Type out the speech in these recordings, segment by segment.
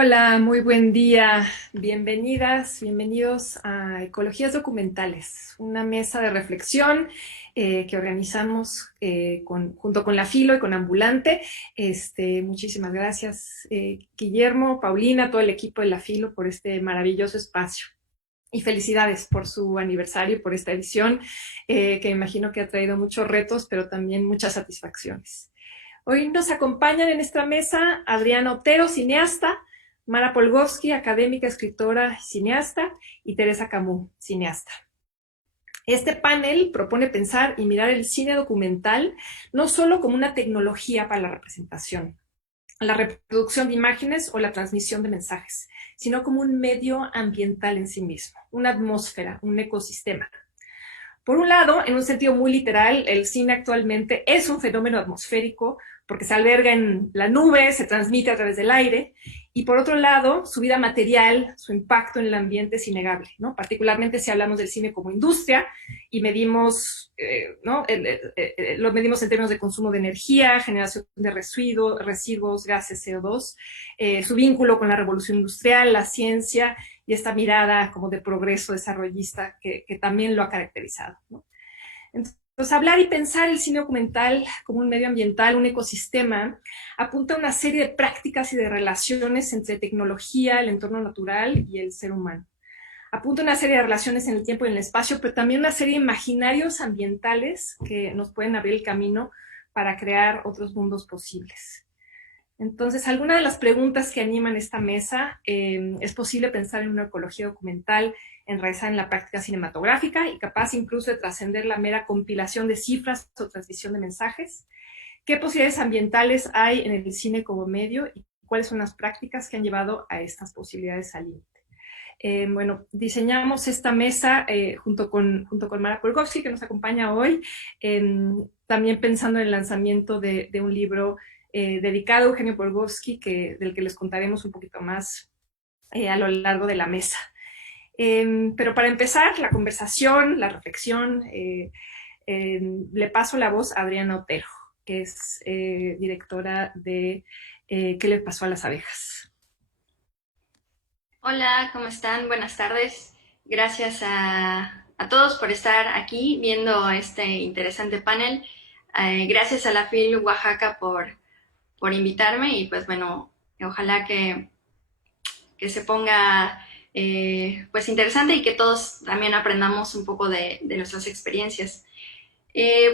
Hola, muy buen día. Bienvenidas, bienvenidos a Ecologías Documentales, una mesa de reflexión que organizamos junto con la Filo y con Ambulante. Muchísimas gracias, Guillermo, Paulina, todo el equipo de la Filo por este maravilloso espacio. Y felicidades por su aniversario, por esta edición, que me imagino que ha traído muchos retos, pero también muchas satisfacciones. Hoy nos acompañan en esta mesa Adriana Otero, cineasta, Mara Polgowski, académica, escritora, cineasta, y Teresa Camus, cineasta. Este panel propone pensar y mirar el cine documental no solo como una tecnología para la representación, la reproducción de imágenes o la transmisión de mensajes, sino como un medio ambiental en sí mismo, una atmósfera, un ecosistema. Por un lado, en un sentido muy literal, el cine actualmente es un fenómeno atmosférico porque se alberga en la nube, se transmite a través del aire, y por otro lado, su vida material, su impacto en el ambiente es innegable, ¿no? Particularmente si hablamos del cine como industria y medimos, ¿no? Lo medimos en términos de consumo de energía, generación de residuos, gases CO2, su vínculo con la revolución industrial, la ciencia y esta mirada como de progreso desarrollista que también lo ha caracterizado, ¿no? Entonces, hablar y pensar el cine documental como un medio ambiental, un ecosistema, apunta a una serie de prácticas y de relaciones entre tecnología, el entorno natural y el ser humano. Apunta a una serie de relaciones en el tiempo y en el espacio, pero también una serie de imaginarios ambientales que nos pueden abrir el camino para crear otros mundos posibles. Entonces, algunas de las preguntas que animan esta mesa, ¿es posible pensar en una ecología documental enraizada en la práctica cinematográfica y capaz incluso de trascender la mera compilación de cifras o transmisión de mensajes? ¿Qué posibilidades ambientales hay en el cine como medio y cuáles son las prácticas que han llevado a estas posibilidades al límite? Bueno, diseñamos esta mesa junto con Mara Polgowski, que nos acompaña hoy, también pensando en el lanzamiento de un libro dedicado a Eugenio Polgowski, del que les contaremos un poquito más a lo largo de la mesa. Pero para empezar la conversación, la reflexión, le paso la voz a Adriana Otero, que es directora de ¿Qué le pasó a las abejas? Hola, ¿cómo están? Buenas tardes. Gracias a todos por estar aquí viendo este interesante panel. Gracias a la FIL Oaxaca por invitarme y pues bueno, ojalá que se ponga pues interesante y que todos también aprendamos un poco de nuestras experiencias.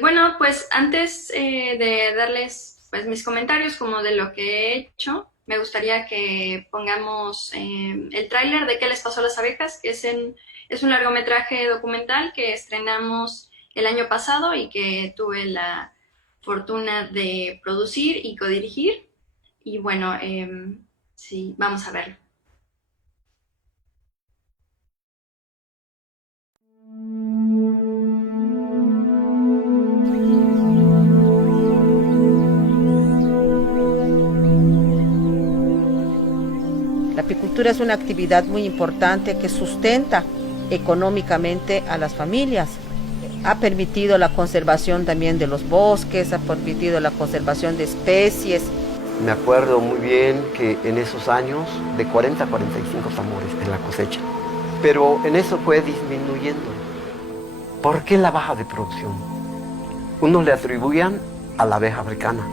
Bueno, pues antes de darles pues mis comentarios como de lo que he hecho, me gustaría que pongamos el tráiler de ¿Qué les pasó a las abejas? Que es un largometraje documental que estrenamos el año pasado y que tuve la fortuna de producir y codirigir. Y bueno, sí, vamos a verlo. La apicultura es una actividad muy importante que sustenta económicamente a las familias. Ha permitido la conservación también de los bosques, ha permitido la conservación de especies. Me acuerdo muy bien que en esos años, de 40 a 45 tambores en la cosecha, pero en eso fue disminuyendo. ¿Por qué la baja de producción? Unos le atribuían a la abeja africana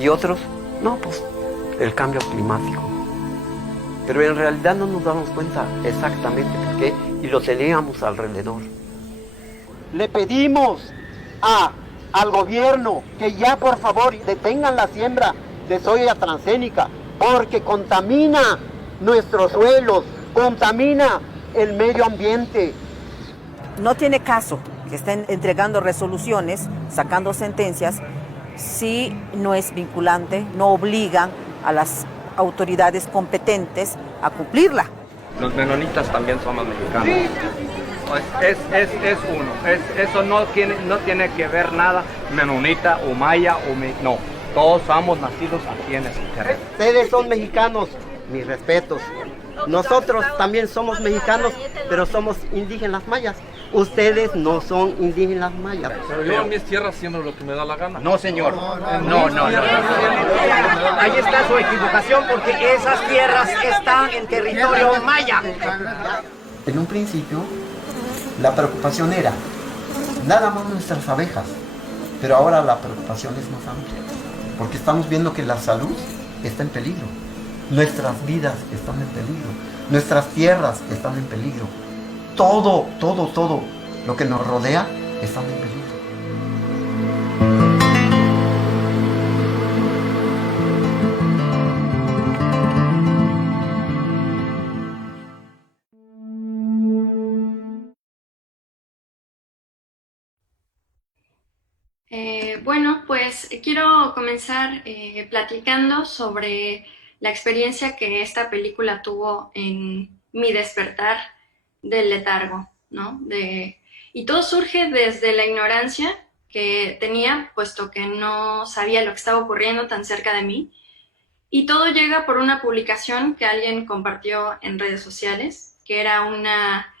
y otros, no, pues el cambio climático. Pero en realidad no nos damos cuenta exactamente por qué y lo teníamos alrededor. Le pedimos al gobierno que ya por favor detengan la siembra de soya transgénica porque contamina nuestros suelos, contamina el medio ambiente. No tiene caso que estén entregando resoluciones, sacando sentencias, si no es vinculante, no obligan a las autoridades competentes a cumplirla. Los menonitas también somos mexicanos. Sí. Es uno. Eso no tiene que ver nada menonita o maya no. Todos somos nacidos aquí en este terreno. Ustedes son mexicanos, mis respetos. Nosotros también somos mexicanos, pero somos indígenas mayas. Ustedes no son indígenas mayas. Pero yo en mis tierras siembro lo que me da la gana. No, señor. No. Ahí está su equivocación porque esas tierras están en territorio maya. En un principio, la preocupación era nada más nuestras abejas, pero ahora la preocupación es más amplia, porque estamos viendo que la salud está en peligro, nuestras vidas están en peligro, nuestras tierras están en peligro, todo lo que nos rodea está en peligro. Bueno, pues quiero comenzar platicando sobre la experiencia que esta película tuvo en mi despertar del letargo, ¿no? Y todo surge desde la ignorancia que tenía, puesto que no sabía lo que estaba ocurriendo tan cerca de mí. Y todo llega por una publicación que alguien compartió en redes sociales, que era una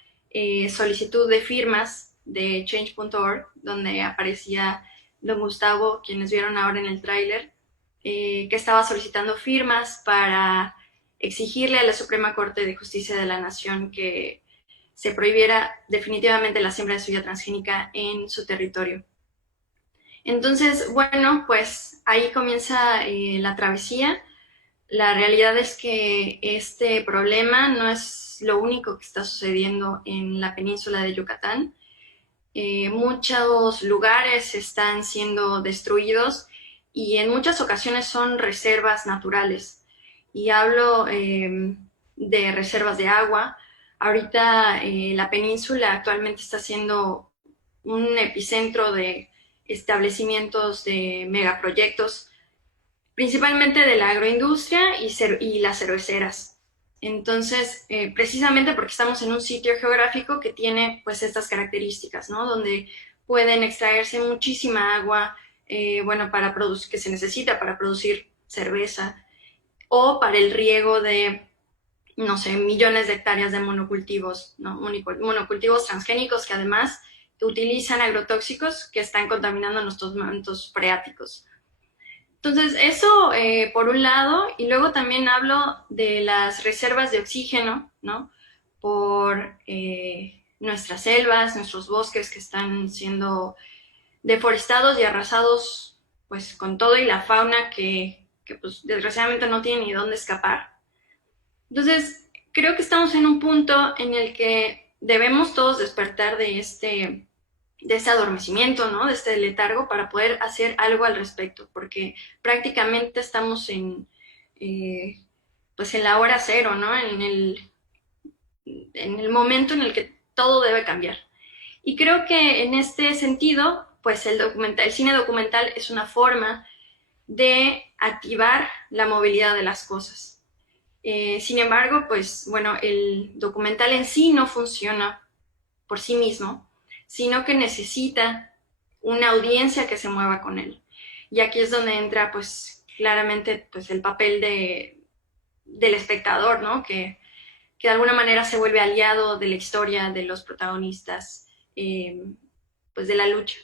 solicitud de firmas de change.org, donde aparecía don Gustavo, quienes vieron ahora en el tráiler, que estaba solicitando firmas para exigirle a la Suprema Corte de Justicia de la Nación que se prohibiera definitivamente la siembra de soya transgénica en su territorio. Entonces, bueno, pues ahí comienza la travesía. La realidad es que este problema no es lo único que está sucediendo en la península de Yucatán. Muchos lugares están siendo destruidos y en muchas ocasiones son reservas naturales. Y hablo de reservas de agua. Ahorita la península actualmente está siendo un epicentro de establecimientos de megaproyectos, principalmente de la agroindustria y las cerveceras. Entonces, precisamente porque estamos en un sitio geográfico que tiene pues estas características, ¿no? Donde pueden extraerse muchísima agua, bueno, para producir, que se necesita para producir cerveza, o para el riego de, no sé, millones de hectáreas de monocultivos, ¿no? Monocultivos transgénicos que además utilizan agrotóxicos que están contaminando nuestros mantos freáticos. Entonces, eso por un lado, y luego también hablo de las reservas de oxígeno, ¿no? Por nuestras selvas, nuestros bosques que están siendo deforestados y arrasados, pues con todo y la fauna que pues desgraciadamente no tiene ni dónde escapar. Entonces, creo que estamos en un punto en el que debemos todos despertar de este adormecimiento, ¿no? De este letargo para poder hacer algo al respecto, porque prácticamente estamos pues en la hora cero, ¿no? En el momento en el que todo debe cambiar. Y creo que en este sentido, pues el cine documental es una forma de activar la movilidad de las cosas. Sin embargo, pues bueno, el documental en sí no funciona por sí mismo, sino que necesita una audiencia que se mueva con él. Y aquí es donde entra, pues, claramente, pues, el papel del espectador, ¿no? Que de alguna manera se vuelve aliado de la historia, de los protagonistas, pues, de la lucha.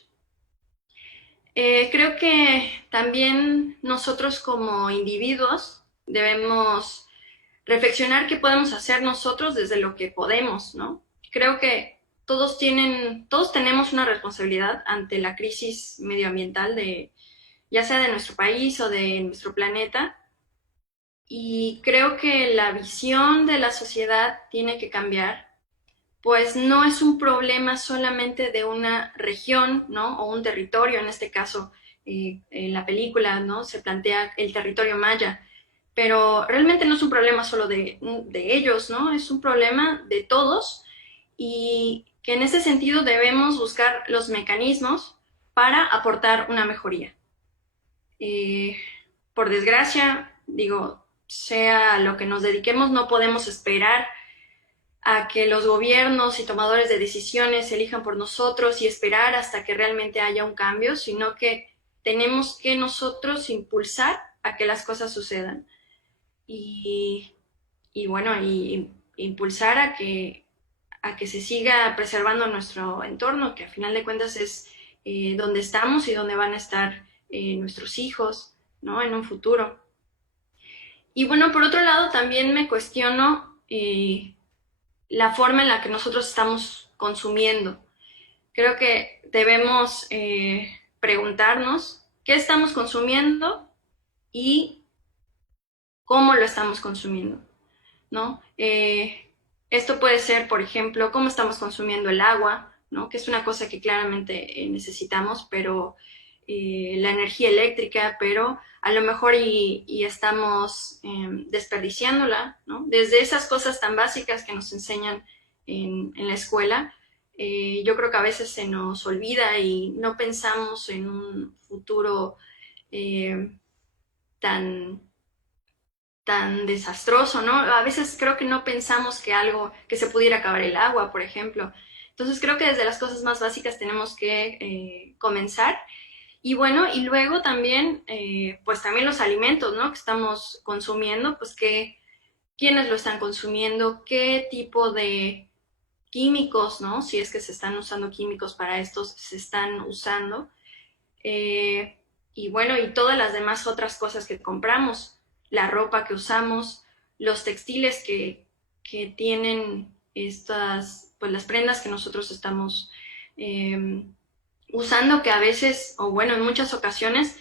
Creo que también nosotros como individuos debemos reflexionar qué podemos hacer nosotros desde lo que podemos, ¿no? Creo que todos tenemos una responsabilidad ante la crisis medioambiental ya sea de nuestro país o de nuestro planeta, y creo que la visión de la sociedad tiene que cambiar, pues no es un problema solamente de una región, ¿no? O un territorio, en este caso, en la película, ¿no? Se plantea el territorio maya, pero realmente no es un problema solo de ellos, ¿no? Es un problema de todos, y que en ese sentido debemos buscar los mecanismos para aportar una mejoría. Por desgracia, digo, sea lo que nos dediquemos, no podemos esperar a que los gobiernos y tomadores de decisiones elijan por nosotros y esperar hasta que realmente haya un cambio, sino que tenemos que nosotros impulsar a que las cosas sucedan. Y bueno, y impulsar a que a que se siga preservando nuestro entorno, que a final de cuentas es donde estamos y donde van a estar nuestros hijos, ¿no? En un futuro. Y bueno, por otro lado, también me cuestiono la forma en la que nosotros estamos consumiendo. Creo que debemos preguntarnos qué estamos consumiendo y cómo lo estamos consumiendo, ¿no? Esto puede ser, por ejemplo, cómo estamos consumiendo el agua, ¿no? Que es una cosa que claramente necesitamos, pero la energía eléctrica, pero a lo mejor y estamos desperdiciándola, ¿no? Desde esas cosas tan básicas que nos enseñan en la escuela, yo creo que a veces se nos olvida y no pensamos en un futuro tan desastroso, ¿no? A veces creo que no pensamos que se pudiera acabar el agua, por ejemplo. Entonces creo que desde las cosas más básicas tenemos que comenzar. Y bueno, y luego también, pues también los alimentos, ¿no? Que estamos consumiendo, pues quiénes lo están consumiendo, qué tipo de químicos, ¿no? Si es que se están usando químicos para estos, se están usando. Y bueno, y todas las demás otras cosas que compramos, la ropa que usamos, los textiles que tienen estas, pues las prendas que nosotros estamos usando, que a veces, o bueno, en muchas ocasiones,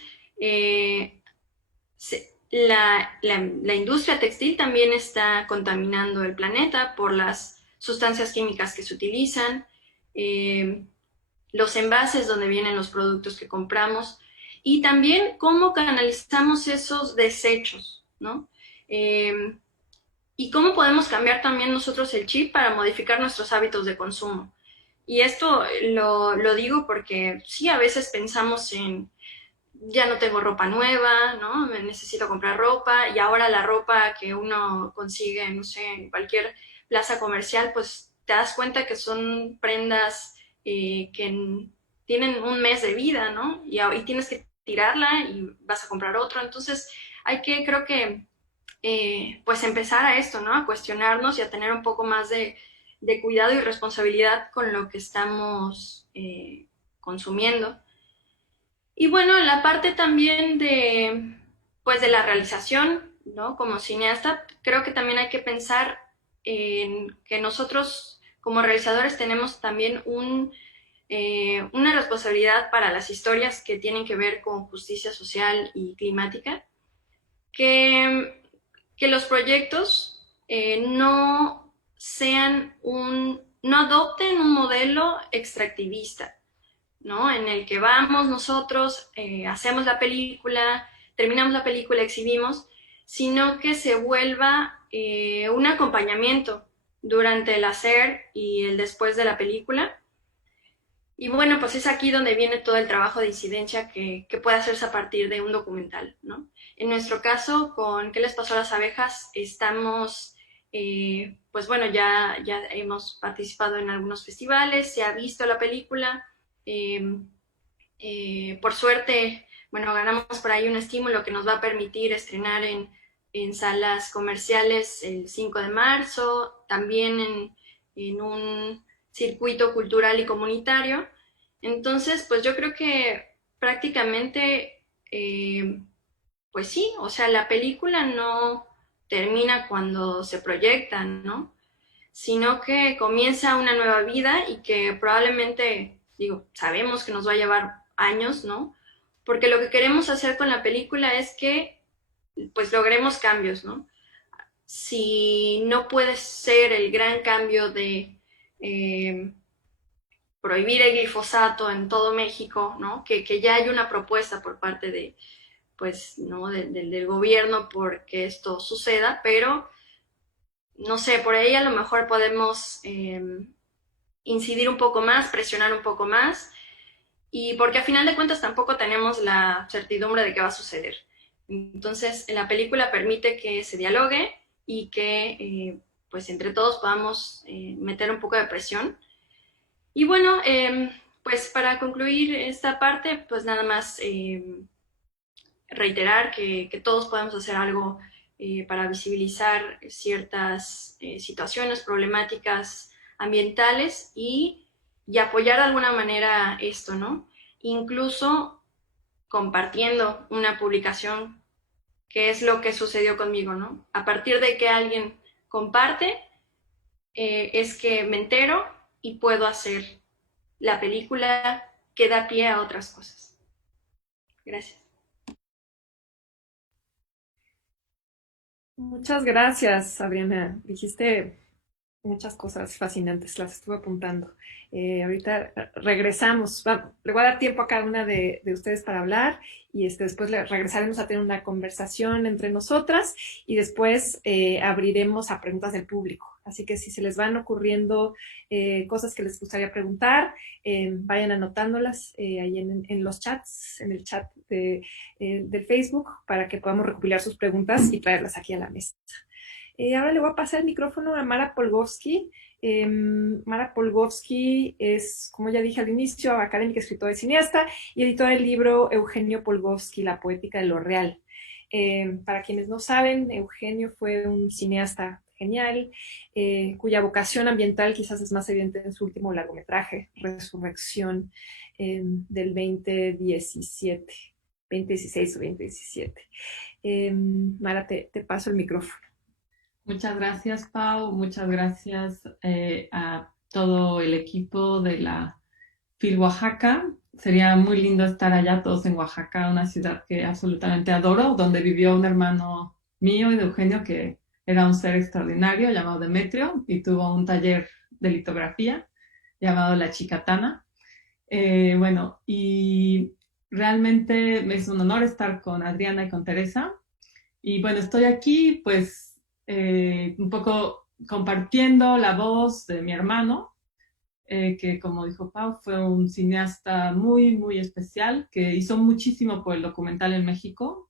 la industria textil también está contaminando el planeta por las sustancias químicas que se utilizan, los envases donde vienen los productos que compramos, y también cómo canalizamos esos desechos, ¿no? Y cómo podemos cambiar también nosotros el chip para modificar nuestros hábitos de consumo. Y esto lo digo porque sí, a veces pensamos en, ya no tengo ropa nueva, ¿no? Me necesito comprar ropa, y ahora la ropa que uno consigue, no sé, en cualquier plaza comercial, pues te das cuenta que son prendas que tienen un mes de vida, ¿no? Y tienes que tirarla y vas a comprar otro. Entonces hay que, creo que, pues empezar a esto, ¿no? A cuestionarnos y a tener un poco más de cuidado y responsabilidad con lo que estamos consumiendo. Y bueno, la parte también pues de la realización, ¿no? Como cineasta, creo que también hay que pensar en que nosotros como realizadores tenemos también una responsabilidad para las historias que tienen que ver con justicia social y climática, que los proyectos no adopten un modelo extractivista, ¿no? En el que vamos nosotros, hacemos la película, terminamos la película, exhibimos, sino que se vuelva un acompañamiento durante el hacer y el después de la película. Y bueno, pues es aquí donde viene todo el trabajo de incidencia que puede hacerse a partir de un documental, ¿no? En nuestro caso, con ¿Qué les pasó a las abejas? Estamos, pues bueno, ya hemos participado en algunos festivales, se ha visto la película. Por suerte, bueno, ganamos por ahí un estímulo que nos va a permitir estrenar en salas comerciales el 5 de marzo, también en un circuito cultural y comunitario. Entonces, pues yo creo que prácticamente, pues sí, o sea, la película no termina cuando se proyecta, ¿no? Sino que comienza una nueva vida y que probablemente, digo, sabemos que nos va a llevar años, ¿no? Porque lo que queremos hacer con la película es que, pues, logremos cambios, ¿no? Si no puede ser el gran cambio de prohibir el glifosato en todo México, ¿no? Que ya hay una propuesta por parte de, pues, ¿no? del gobierno porque esto suceda, pero no sé, por ahí a lo mejor podemos incidir un poco más, presionar un poco más, y porque a final de cuentas tampoco tenemos la certidumbre de qué va a suceder. Entonces, la película permite que se dialogue y que, pues, entre todos podamos meter un poco de presión. Y bueno, pues para concluir esta parte, pues nada más reiterar que todos podemos hacer algo para visibilizar ciertas situaciones problemáticas ambientales y apoyar de alguna manera esto, ¿no? Incluso compartiendo una publicación, que es lo que sucedió conmigo, ¿no? A partir de que alguien comparte, es que me entero y puedo hacer la película que da pie a otras cosas. Gracias. Muchas gracias, Adriana. Dijiste muchas cosas fascinantes, las estuve apuntando. Ahorita regresamos, le voy a dar tiempo a cada una de ustedes para hablar y después regresaremos a tener una conversación entre nosotras y después abriremos a preguntas del público. Así que si se les van ocurriendo cosas que les gustaría preguntar, vayan anotándolas ahí en los chats, en el chat del Facebook, para que podamos recopilar sus preguntas y traerlas aquí a la mesa. Ahora le voy a pasar el micrófono a Mara Polgovsky. Mara Polgovsky es, como ya dije al inicio, académica, escritora y cineasta y editora del libro Eugenio Polgovsky, La poética de lo real. Para quienes no saben, Eugenio fue un cineasta genial, cuya vocación ambiental quizás es más evidente en su último largometraje, Resurrección, del 2016 o 2017. Mara, te paso el micrófono. Muchas gracias, Pau. Muchas gracias a todo el equipo de la FIL Oaxaca. Sería muy lindo estar allá todos en Oaxaca, una ciudad que absolutamente adoro, donde vivió un hermano mío y de Eugenio que era un ser extraordinario llamado Demetrio y tuvo un taller de litografía llamado La Chicatana. Bueno, y realmente es un honor estar con Adriana y con Teresa. Y bueno, estoy aquí pues un poco compartiendo la voz de mi hermano, que como dijo Pau, fue un cineasta muy, muy especial, que hizo muchísimo por el documental en México,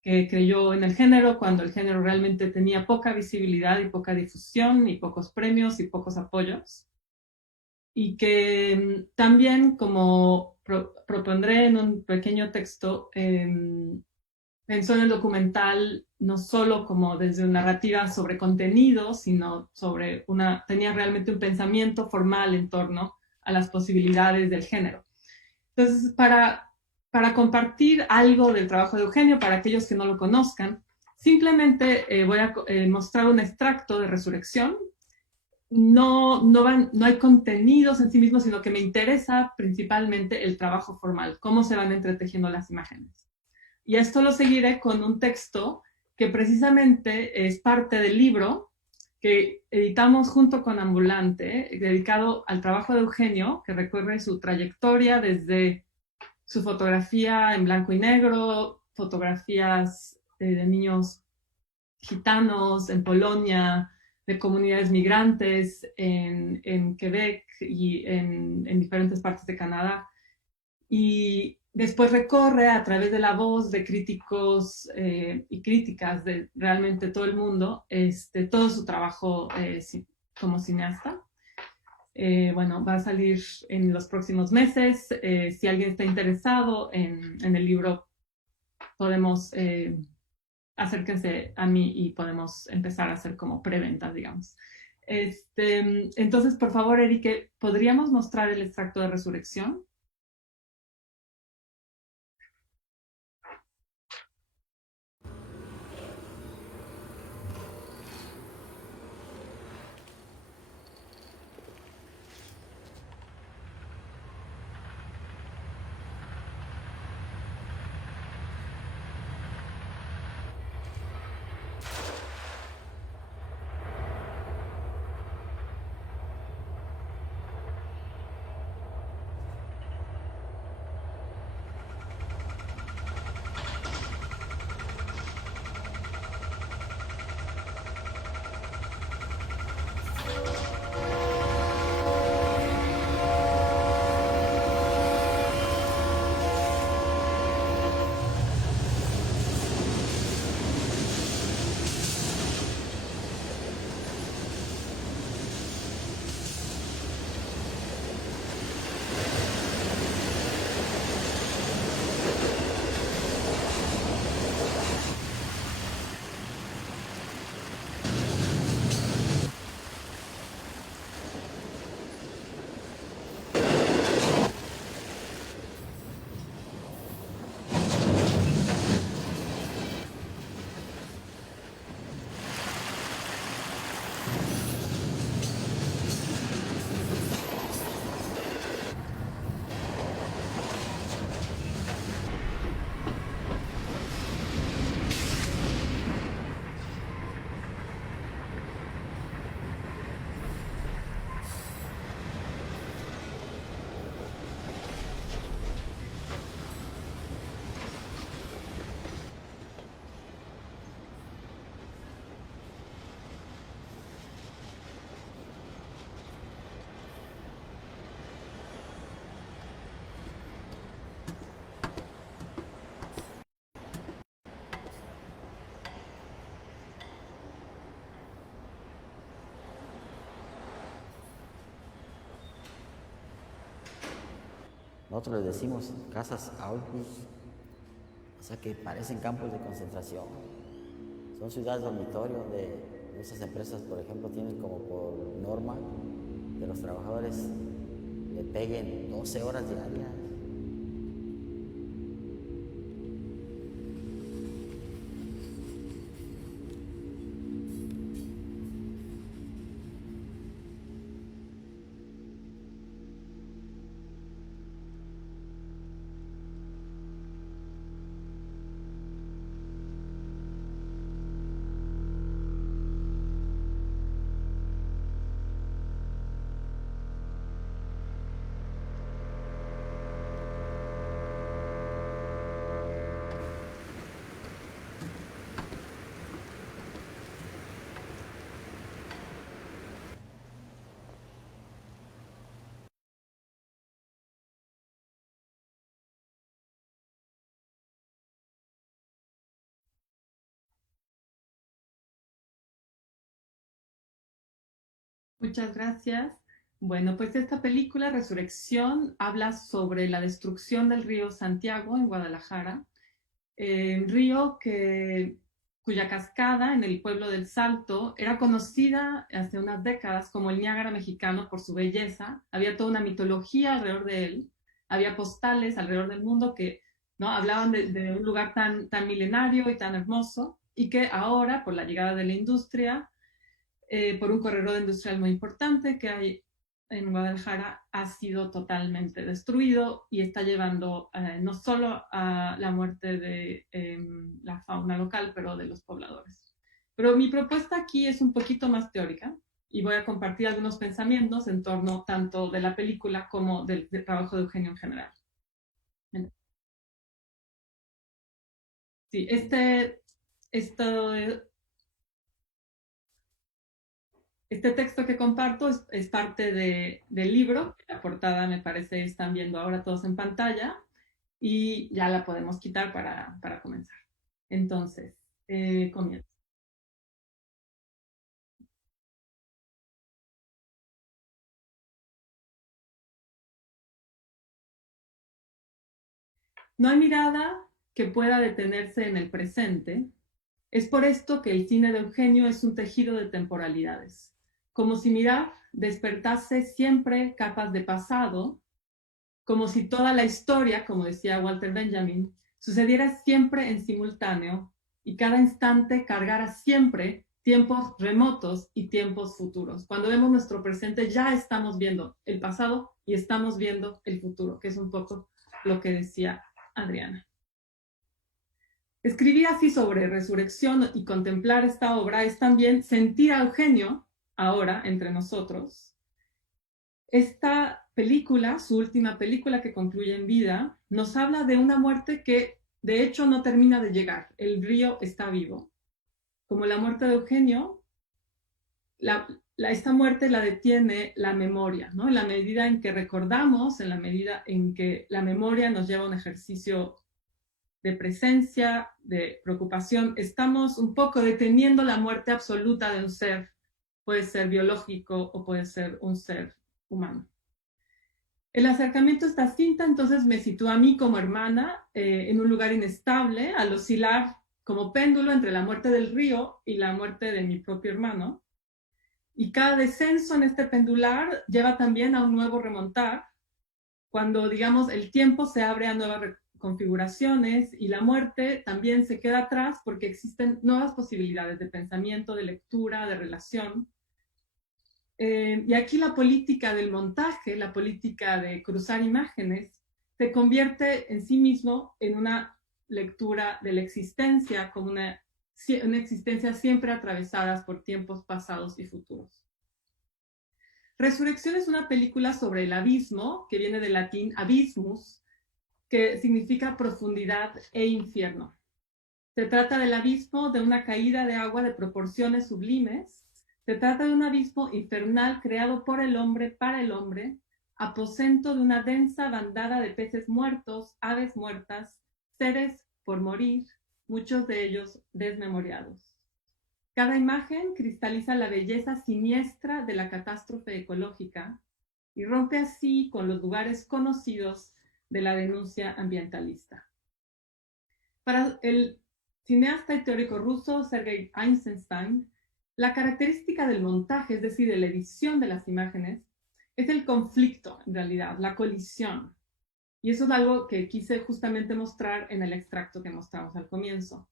que creyó en el género cuando el género realmente tenía poca visibilidad y poca difusión y pocos premios y pocos apoyos. Y que también, como propondré en un pequeño texto, pensó en el documental no solo como desde una narrativa sobre contenido, sino tenía realmente un pensamiento formal en torno a las posibilidades del género. Entonces, para compartir algo del trabajo de Eugenio, para aquellos que no lo conozcan, simplemente voy a mostrar un extracto de Resurrección. No hay contenidos en sí mismos, sino que me interesa principalmente el trabajo formal, cómo se van entretejiendo las imágenes. Y esto lo seguiré con un texto que precisamente es parte del libro que editamos junto con Ambulante, dedicado al trabajo de Eugenio, que recorre su trayectoria desde su fotografía en blanco y negro, fotografías de niños gitanos en Polonia, de comunidades migrantes en Quebec y en diferentes partes de Canadá. Y después recorre a través de la voz de críticos y críticas de realmente todo el mundo, todo su trabajo como cineasta. Bueno, va a salir en los próximos meses. Si alguien está interesado en el libro, podemos acérquense a mí y podemos empezar a hacer como preventa, digamos. Entonces, por favor, Erique, ¿podríamos mostrar el extracto de Resurrección? Nosotros les decimos casas Auschwitz, o sea que parecen campos de concentración. Son ciudades dormitorio donde esas empresas, por ejemplo, tienen como por norma que los trabajadores le peguen 12 horas diarias. Muchas gracias. Bueno, pues esta película, Resurrección, habla sobre la destrucción del río Santiago en Guadalajara, río cuya cascada en el pueblo del Salto era conocida hace unas décadas como el Niágara mexicano por su belleza. Había toda una mitología alrededor de él, había postales alrededor del mundo que, ¿no?, hablaban de un lugar tan milenario y tan hermoso, y que ahora, por la llegada de la industria, por un corredor industrial muy importante que hay en Guadalajara, ha sido totalmente destruido y está llevando no solo a la muerte de la fauna local, pero de los pobladores. Pero mi propuesta aquí es un poquito más teórica y voy a compartir algunos pensamientos en torno tanto de la película como del trabajo de Eugenio en general. Sí, este texto que comparto es parte del libro. La portada, me parece, están viendo ahora todos en pantalla y ya la podemos quitar para comenzar. Entonces, comienzo. No hay mirada que pueda detenerse en el presente. Es por esto que el cine de Eugenio es un tejido de temporalidades. Como si mirar despertase siempre capas de pasado, como si toda la historia, como decía Walter Benjamin, sucediera siempre en simultáneo y cada instante cargara siempre tiempos remotos y tiempos futuros. Cuando vemos nuestro presente ya estamos viendo el pasado y estamos viendo el futuro, que es un poco lo que decía Adriana. Escribir así sobre Resurrección y contemplar esta obra es también sentir a Eugenio ahora entre nosotros. Esta película, su última película que concluye en vida, nos habla de una muerte que de hecho no termina de llegar. El río está vivo. Como la muerte de Eugenio, esta muerte la detiene la memoria, ¿no? En la medida en que recordamos, en la medida en que la memoria nos lleva a un ejercicio de presencia, de preocupación, estamos un poco deteniendo la muerte absoluta de un ser. Puede ser biológico o puede ser un ser humano. El acercamiento a esta cinta entonces me sitúa a mí como hermana en un lugar inestable, al oscilar como péndulo entre la muerte del río y la muerte de mi propio hermano. Y cada descenso en este pendular lleva también a un nuevo remontar, cuando, digamos, el tiempo se abre a nuevas configuraciones y la muerte también se queda atrás porque existen nuevas posibilidades de pensamiento, de lectura, de relación. Y aquí la política del montaje, la política de cruzar imágenes, se convierte en sí mismo en una lectura de la existencia como una existencia siempre atravesada por tiempos pasados y futuros. Resurrección es una película sobre el abismo, que viene del latín abismus, que significa profundidad e infierno. Se trata del abismo de una caída de agua de proporciones sublimes. Se trata de un abismo infernal creado por el hombre para el hombre, aposento de una densa bandada de peces muertos, aves muertas, seres por morir, muchos de ellos desmemoriados. Cada imagen cristaliza la belleza siniestra de la catástrofe ecológica y rompe así con los lugares conocidos de la denuncia ambientalista. Para el cineasta y teórico ruso Sergei Eisenstein, la característica del montaje, es decir, de la edición de las imágenes, es el conflicto, en realidad, la colisión. Y eso es algo que quise justamente mostrar en el extracto que mostramos al comienzo.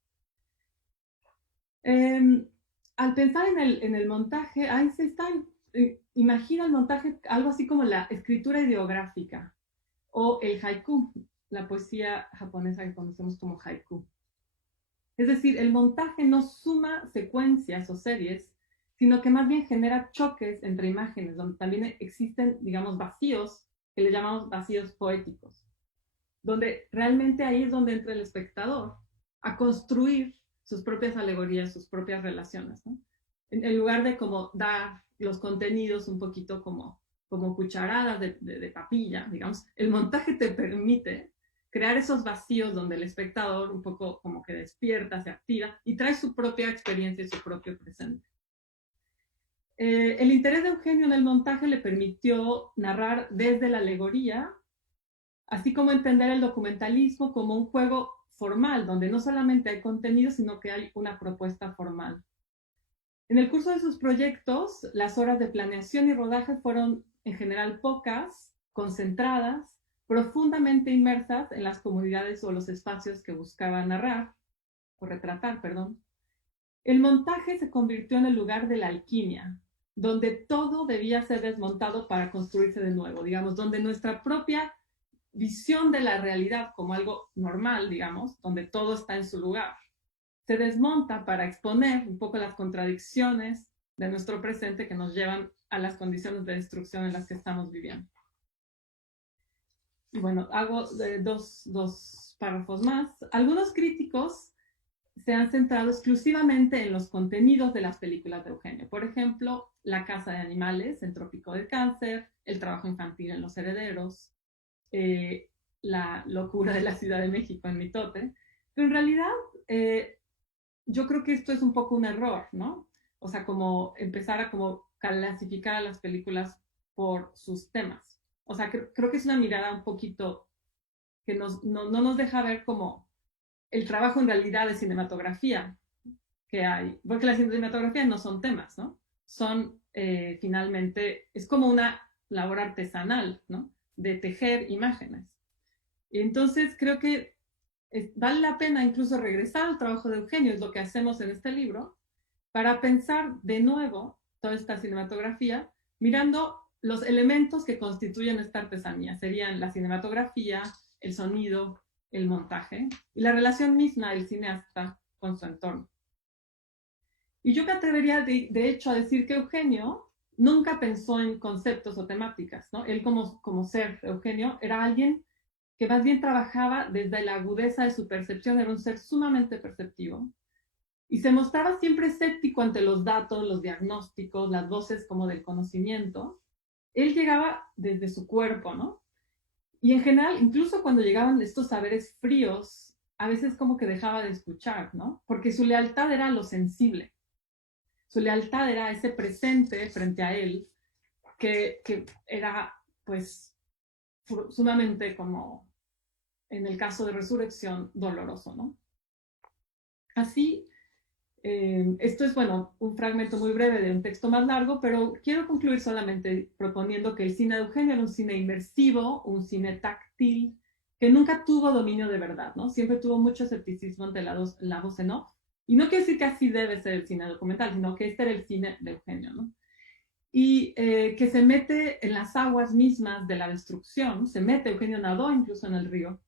Al pensar en el montaje, Eisenstein imagina el montaje algo así como la escritura ideográfica o el haiku, la poesía japonesa que conocemos como haiku. Es decir, el montaje no suma secuencias o series, sino que más bien genera choques entre imágenes, donde también existen, digamos, vacíos, que le llamamos vacíos poéticos, donde realmente ahí es donde entra el espectador a construir sus propias alegorías, sus propias relaciones, ¿no? En lugar de como dar los contenidos un poquito como cucharadas de papilla, digamos, el montaje te permite crear esos vacíos donde el espectador un poco como que despierta, se activa y trae su propia experiencia y su propio presente. El interés de Eugenio en el montaje le permitió narrar desde la alegoría, así como entender el documentalismo como un juego formal, donde no solamente hay contenido, sino que hay una propuesta formal. En el curso de sus proyectos, las horas de planeación y rodaje fueron en general pocas, concentradas, profundamente inmersas en las comunidades o los espacios que buscaba narrar, o retratar, perdón. El montaje se convirtió en el lugar de la alquimia, donde todo debía ser desmontado para construirse de nuevo, digamos, donde nuestra propia visión de la realidad como algo normal, digamos, donde todo está en su lugar, se desmonta para exponer un poco las contradicciones de nuestro presente que nos llevan a las condiciones de destrucción en las que estamos viviendo. Y bueno, hago dos párrafos más. Algunos críticos se han centrado exclusivamente en los contenidos de las películas de Eugenio. Por ejemplo, La casa de animales en Trópico de Cáncer, El trabajo infantil en Los herederos, La locura de la Ciudad de México en Mitote. Pero en realidad, yo creo que esto es un poco un error, ¿no? O sea, como empezar a como clasificar a las películas por sus temas. O sea, creo que es una mirada un poquito que no nos deja ver como el trabajo en realidad de cinematografía que hay. Porque las cinematografías no son temas, ¿no? Son, finalmente, es como una labor artesanal, ¿no? De tejer imágenes. Y entonces creo que vale la pena incluso regresar al trabajo de Eugenio, es lo que hacemos en este libro, para pensar de nuevo toda esta cinematografía, mirando los elementos que constituyen esta artesanía. Serían la cinematografía, el sonido, el montaje y la relación misma del cineasta con su entorno. Y yo me atrevería de hecho a decir que Eugenio nunca pensó en conceptos o temáticas, ¿no? Él como ser, Eugenio, era alguien que más bien trabajaba desde la agudeza de su percepción, era un ser sumamente perceptivo, y se mostraba siempre escéptico ante los datos, los diagnósticos, las voces como del conocimiento. Él llegaba desde su cuerpo, ¿no? Y en general, incluso cuando llegaban estos saberes fríos, a veces como que dejaba de escuchar, ¿no? Porque su lealtad era lo sensible. Su lealtad era ese presente frente a él, que era, pues, sumamente como, en el caso de Resurrección, doloroso, ¿no? Así, esto es, bueno, un fragmento muy breve de un texto más largo, pero quiero concluir solamente proponiendo que el cine de Eugenio era un cine inmersivo, un cine táctil, que nunca tuvo dominio de verdad, ¿no? Siempre tuvo mucho escepticismo ante la voz en off. Y no quiero decir que así debe ser el cine documental, sino que este era el cine de Eugenio, ¿no? Y que se mete en las aguas mismas de la destrucción, Eugenio nadó incluso en el río,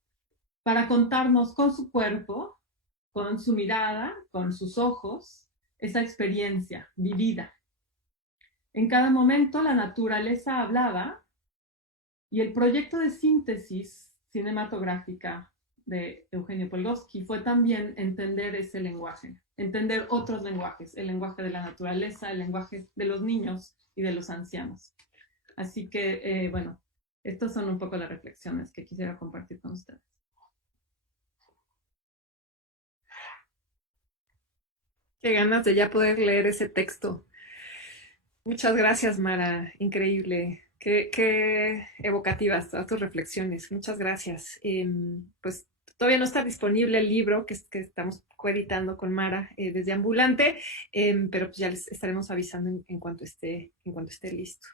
para contarnos con su cuerpo, con su mirada, con sus ojos, esa experiencia vivida. En cada momento la naturaleza hablaba y el proyecto de síntesis cinematográfica de Eugenio Polgowski fue también entender ese lenguaje, entender otros lenguajes, el lenguaje de la naturaleza, el lenguaje de los niños y de los ancianos. Así que, bueno, estas son un poco las reflexiones que quisiera compartir con ustedes. Qué ganas de ya poder leer ese texto. Muchas gracias, Mara. Increíble. Qué evocativas todas tus reflexiones. Muchas gracias. Pues todavía no está disponible el libro que estamos coeditando con Mara desde Ambulante, pero pues ya les estaremos avisando en cuanto esté listo.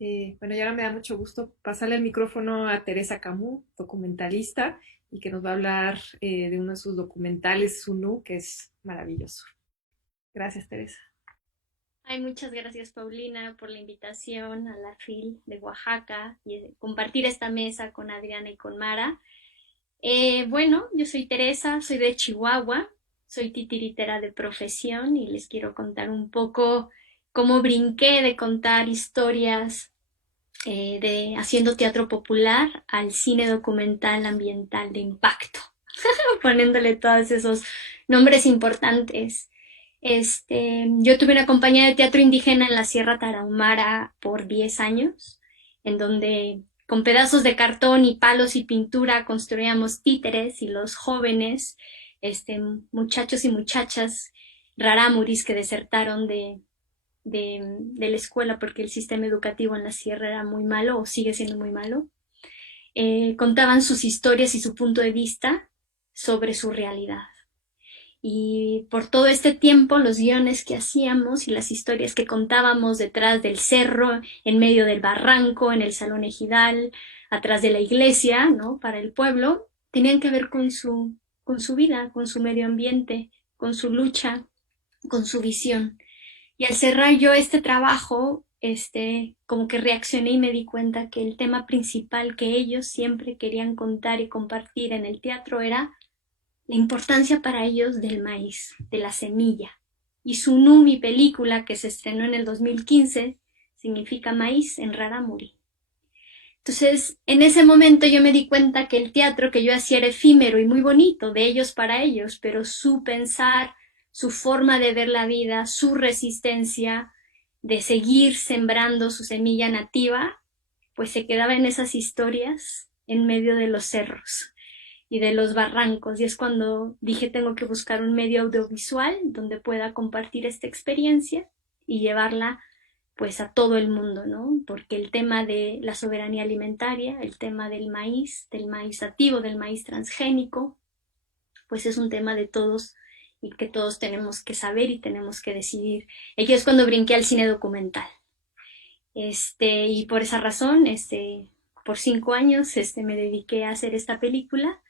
Bueno, y ahora me da mucho gusto pasarle el micrófono a Teresa Camus, documentalista, y que nos va a hablar de uno de sus documentales, Sunú, que es maravilloso. Gracias, Teresa. Ay, muchas gracias, Paulina, por la invitación a la FIL de Oaxaca y compartir esta mesa con Adriana y con Mara. Bueno, yo soy Teresa, soy de Chihuahua, soy titiritera de profesión y les quiero contar un poco cómo brinqué de contar historias haciendo teatro popular al cine documental ambiental de impacto, poniéndole todos esos nombres importantes. Yo tuve una compañía de teatro indígena en la Sierra Tarahumara por 10 años, en donde con pedazos de cartón y palos y pintura construíamos títeres y los jóvenes, muchachos y muchachas rarámuris que desertaron de la escuela porque el sistema educativo en la sierra era muy malo o sigue siendo muy malo, contaban sus historias y su punto de vista sobre su realidad. Y por todo este tiempo los guiones que hacíamos y las historias que contábamos detrás del cerro, en medio del barranco, en el salón ejidal, atrás de la iglesia, ¿no?, para el pueblo, tenían que ver con su vida, con su medio ambiente, con su lucha, con su visión. Y al cerrar yo este trabajo, como que reaccioné y me di cuenta que el tema principal que ellos siempre querían contar y compartir en el teatro era la importancia para ellos del maíz, de la semilla. Y Sunú, mi película, que se estrenó en el 2015, significa maíz en rarámuri. Entonces, en ese momento yo me di cuenta que el teatro que yo hacía era efímero y muy bonito, de ellos para ellos, pero su pensar, su forma de ver la vida, su resistencia de seguir sembrando su semilla nativa, pues se quedaba en esas historias en medio de los cerros y de los barrancos, y es cuando dije tengo que buscar un medio audiovisual donde pueda compartir esta experiencia y llevarla pues a todo el mundo, ¿no? Porque el tema de la soberanía alimentaria, el tema del maíz nativo, del maíz transgénico, pues es un tema de todos y que todos tenemos que saber y tenemos que decidir. Aquí es cuando brinqué al cine documental. Y por esa razón, por 5 años, me dediqué a hacer esta película,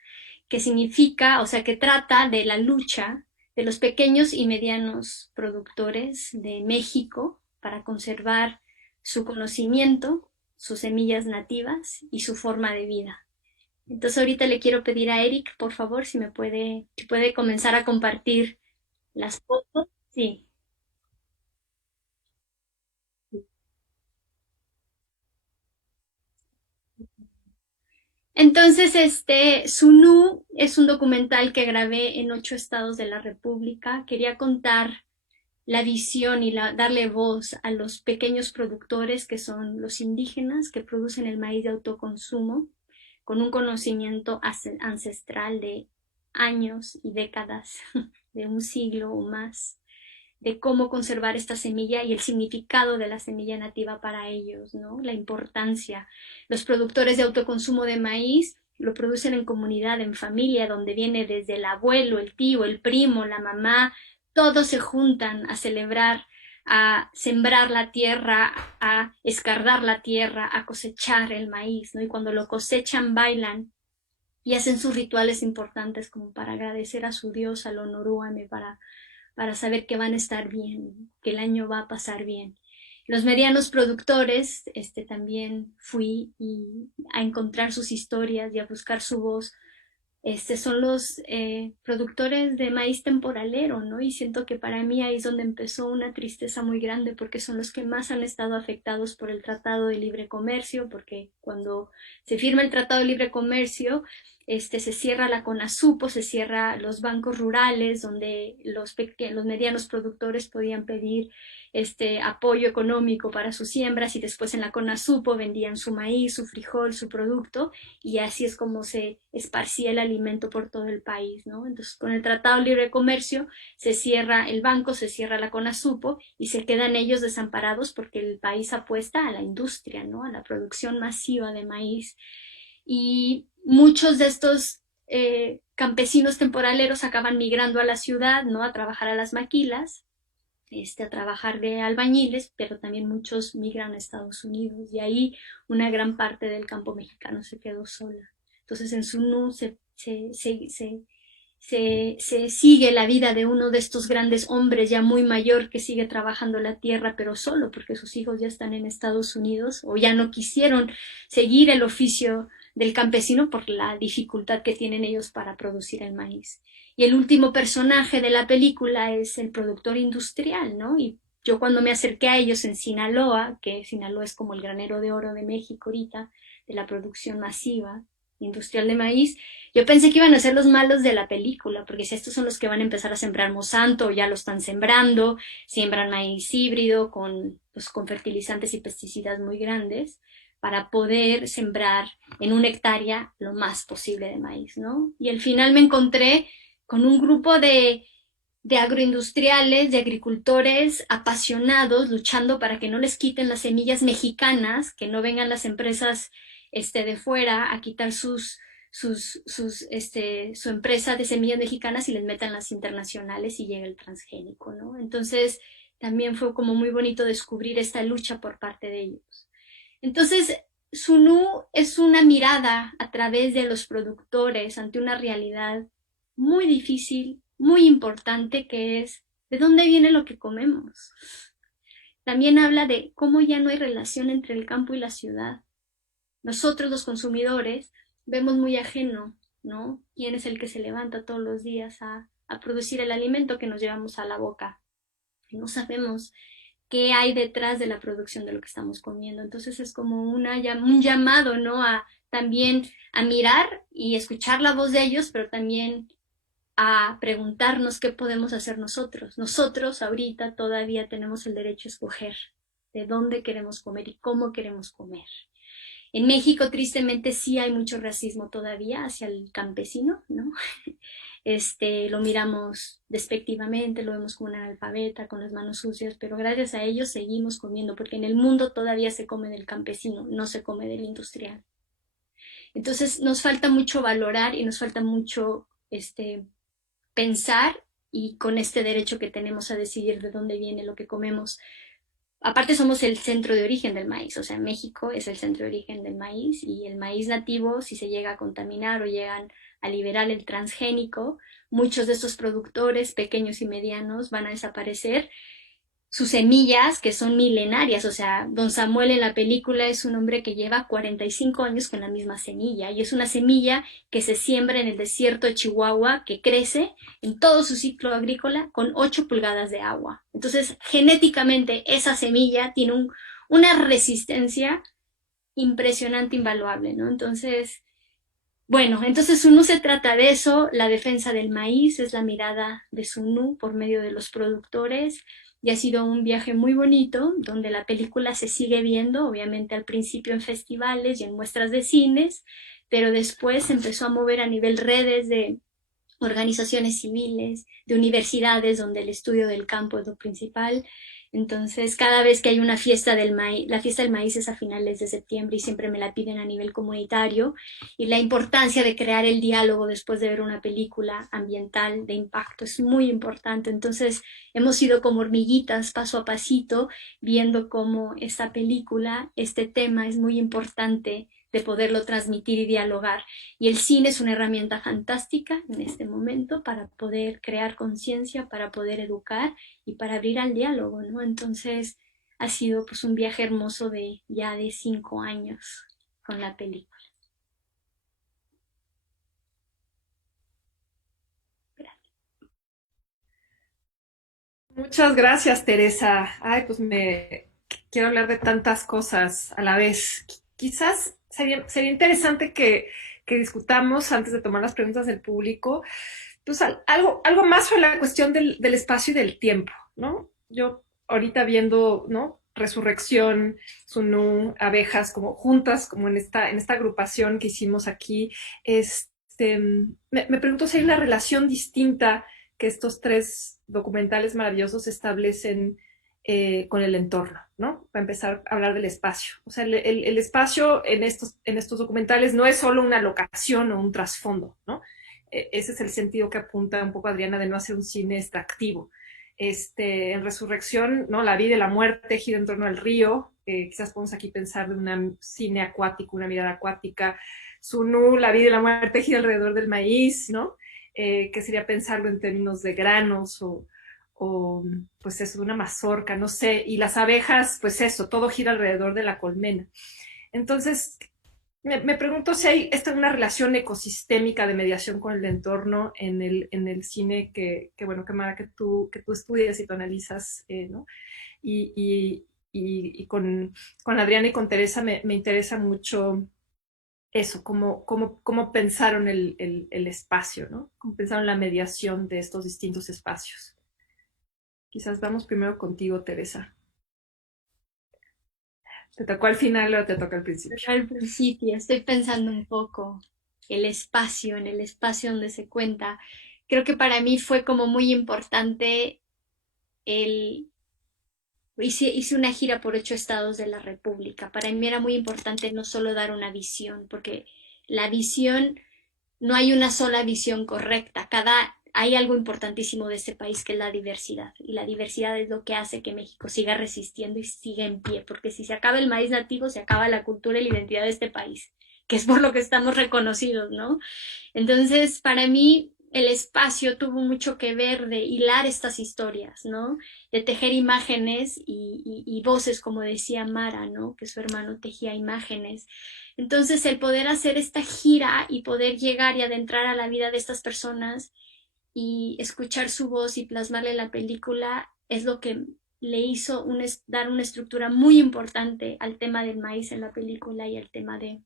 que significa, o sea, que trata de la lucha de los pequeños y medianos productores de México para conservar su conocimiento, sus semillas nativas y su forma de vida. Entonces ahorita le quiero pedir a Eric, por favor, si puede comenzar a compartir las fotos. Sí. Entonces, Sunú es un documental que grabé en 8 estados de la República. Quería contar la visión y darle voz a los pequeños productores, que son los indígenas, que producen el maíz de autoconsumo, con un conocimiento ancestral de años y décadas, de un siglo o más, de cómo conservar esta semilla y el significado de la semilla nativa para ellos, ¿no? La importancia. Los productores de autoconsumo de maíz lo producen en comunidad, en familia, donde viene desde el abuelo, el tío, el primo, la mamá, todos se juntan a celebrar, a sembrar la tierra, a escardar la tierra, a cosechar el maíz, ¿no? Y cuando lo cosechan, bailan y hacen sus rituales importantes como para agradecer a su Dios, al Onoruame, para saber que van a estar bien, que el año va a pasar bien. Los medianos productores, también fui a encontrar sus historias y a buscar su voz. Son los productores de maíz temporalero, ¿no? Y siento que para mí ahí es donde empezó una tristeza muy grande, porque son los que más han estado afectados por el Tratado de Libre Comercio, porque cuando se firma el Tratado de Libre Comercio, se cierra la CONASUPO, se cierra los bancos rurales donde los medianos productores podían pedir apoyo económico para sus siembras, y después en la CONASUPO vendían su maíz, su frijol, su producto, y así es como se esparcía el alimento por todo el país, ¿no? Entonces, con el Tratado de Libre Comercio se cierra el banco, se cierra la CONASUPO y se quedan ellos desamparados porque el país apuesta a la industria, ¿no? A la producción masiva de maíz. Y muchos de estos campesinos temporaleros acaban migrando a la ciudad, ¿no? A trabajar a las maquilas, a trabajar de albañiles, pero también muchos migran a Estados Unidos, y ahí una gran parte del campo mexicano se quedó sola. Entonces en Sunú se sigue la vida de uno de estos grandes hombres ya muy mayor que sigue trabajando la tierra, pero solo porque sus hijos ya están en Estados Unidos o ya no quisieron seguir el oficio del campesino por la dificultad que tienen ellos para producir el maíz. Y el último personaje de la película es el productor industrial, ¿no? Y yo cuando me acerqué a ellos en Sinaloa, que Sinaloa es como el granero de oro de México ahorita, de la producción masiva industrial de maíz, yo pensé que iban a ser los malos de la película, porque si estos son los que van a empezar a sembrar Monsanto, ya lo están sembrando, siembran maíz híbrido con fertilizantes y pesticidas muy grandes, para poder sembrar en 1 hectárea lo más posible de maíz, ¿no? Y al final me encontré con un grupo de agroindustriales, de agricultores apasionados, luchando para que no les quiten las semillas mexicanas, que no vengan las empresas de fuera a quitar su empresa de semillas mexicanas y les metan las internacionales y llega el transgénico, ¿no? Entonces también fue como muy bonito descubrir esta lucha por parte de ellos. Entonces, Sunú es una mirada a través de los productores ante una realidad muy difícil, muy importante, que es ¿de dónde viene lo que comemos? También habla de cómo ya no hay relación entre el campo y la ciudad. Nosotros, los consumidores, vemos muy ajeno, ¿no? ¿Quién es el que se levanta todos los días a producir el alimento que nos llevamos a la boca? No sabemos qué hay detrás de la producción de lo que estamos comiendo. Entonces es como un llamado, ¿no? También a mirar y escuchar la voz de ellos, pero también a preguntarnos qué podemos hacer nosotros. Nosotros ahorita todavía tenemos el derecho a escoger de dónde queremos comer y cómo queremos comer. En México, tristemente, sí hay mucho racismo todavía hacia el campesino, ¿no? Lo miramos despectivamente, lo vemos como un analfabeta, con las manos sucias, pero gracias a ellos seguimos comiendo, porque en el mundo todavía se come del campesino, no se come del industrial. Entonces nos falta mucho valorar y nos falta mucho pensar, y con este derecho que tenemos a decidir de dónde viene lo que comemos. Aparte somos el centro de origen del maíz, o sea, México es el centro de origen del maíz, y el maíz nativo, si se llega a contaminar o llegan a liberar el transgénico, muchos de estos productores pequeños y medianos van a desaparecer. Sus semillas, que son milenarias, o sea, Don Samuel en la película es un hombre que lleva 45 años con la misma semilla, y es una semilla que se siembra en el desierto de Chihuahua, que crece en todo su ciclo agrícola con 8 pulgadas de agua. Entonces, genéticamente, esa semilla tiene una resistencia impresionante, invaluable, ¿no? Entonces, bueno, entonces Sunú se trata de eso. La defensa del maíz es la mirada de Sunú por medio de los productores. Y ha sido un viaje muy bonito, donde la película se sigue viendo, obviamente al principio en festivales y en muestras de cines, pero después se empezó a mover a nivel redes de organizaciones civiles, de universidades, donde el estudio del campo es lo principal. Entonces, cada vez que hay una fiesta del maíz, la fiesta del maíz es a finales de septiembre y siempre me la piden a nivel comunitario, y la importancia de crear el diálogo después de ver una película ambiental de impacto es muy importante. Entonces, hemos ido como hormiguitas, paso a pasito, viendo cómo esta película, este tema es muy importante de poderlo transmitir y dialogar. Y el cine es una herramienta fantástica en este momento para poder crear conciencia, para poder educar y para abrir al diálogo, ¿no? Entonces ha sido pues un viaje hermoso de 5 años con la película. Gracias. Muchas gracias, Teresa. Ay, pues quiero hablar de tantas cosas a la vez. Quizás sería interesante que que discutamos antes de tomar las preguntas del público, pues algo más sobre la cuestión del espacio y del tiempo, ¿no? Yo ahorita viendo, ¿no? Resurrección, Sunú, abejas, como juntas, como en esta agrupación que hicimos aquí, me pregunto si hay una relación distinta que estos tres documentales maravillosos establecen con el entorno, ¿no? Para empezar a hablar del espacio. O sea, el espacio en estos documentales no es solo una locación o un trasfondo, ¿no? Ese es el sentido que apunta un poco Adriana de no hacer un cine extractivo. En Resurrección, ¿no? La vida y la muerte gira en torno al río. Quizás podemos aquí pensar de un cine acuático, una mirada acuática. Sunú, la vida y la muerte gira alrededor del maíz, ¿no? Que sería pensarlo en términos de granos o pues eso, de una mazorca, no sé. Y las abejas, pues eso, todo gira alrededor de la colmena. Entonces, me pregunto si hay una relación ecosistémica de mediación con el entorno en el cine bueno, que Mara, que tú estudias y tú analizas, ¿no? Y con Adriana y con Teresa me interesa mucho eso, cómo pensaron el espacio, ¿no? Cómo pensaron la mediación de estos distintos espacios. Quizás vamos primero contigo, Teresa. ¿Te tocó al final o te toca al principio? Al principio, estoy pensando un poco en el espacio donde se cuenta. Creo que para mí fue como muy importante hice una gira por 8 estados de la República. Para mí era muy importante no solo dar una visión, porque la visión, no hay una sola visión correcta. Hay algo importantísimo de este país que es la diversidad, y la diversidad es lo que hace que México siga resistiendo y siga en pie, porque si se acaba el maíz nativo, se acaba la cultura y la identidad de este país, que es por lo que estamos reconocidos, ¿no? Entonces, para mí, el espacio tuvo mucho que ver de hilar estas historias, ¿no? De tejer imágenes y voces, como decía Mara, ¿no? Que su hermano tejía imágenes. Entonces, el poder hacer esta gira y poder llegar y adentrar a la vida de estas personas y escuchar su voz y plasmarle en la película es lo que le hizo dar una estructura muy importante al tema del maíz en la película y al tema de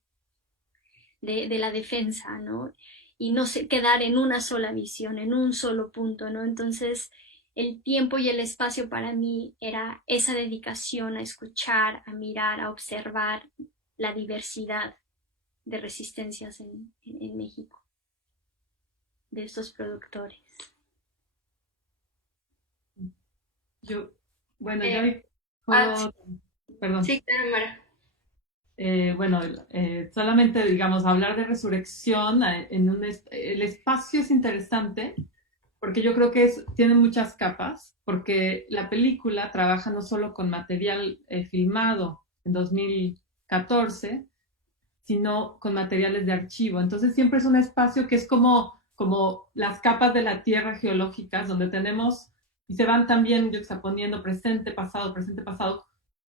la defensa, ¿no? Y no quedar en una sola visión, en un solo punto, ¿no? Entonces, el tiempo y el espacio para mí era esa dedicación a escuchar, a mirar, a observar la diversidad de resistencias en México, de estos productores. Perdón. Sí, claro, Mara. Bueno, solamente, digamos, hablar de resurrección, el espacio es interesante porque yo creo que tiene muchas capas, porque la película trabaja no solo con material filmado en 2014, sino con materiales de archivo. Entonces siempre es un espacio que es como las capas de la tierra geológicas, donde tenemos, y se van también juxtaponiendo presente, pasado,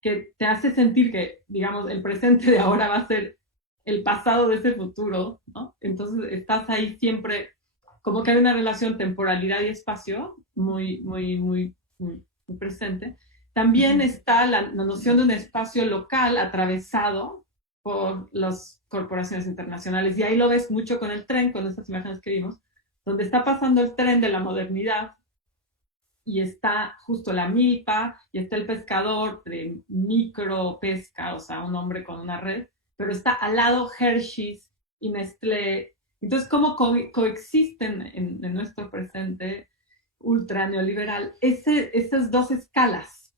que te hace sentir que, digamos, el presente de ahora va a ser el pasado de ese futuro, ¿no? Entonces estás ahí siempre, como que hay una relación temporalidad y espacio muy, muy, muy, muy, muy presente. También está la noción de un espacio local atravesado por las corporaciones internacionales, y ahí lo ves mucho con el tren, con estas imágenes que vimos, donde está pasando el tren de la modernidad, y está justo la milpa, y está el pescador de micro pesca, o sea, un hombre con una red, pero está al lado Hershey's y Nestlé. Entonces, ¿cómo coexisten en nuestro presente ultra neoliberal esas dos escalas?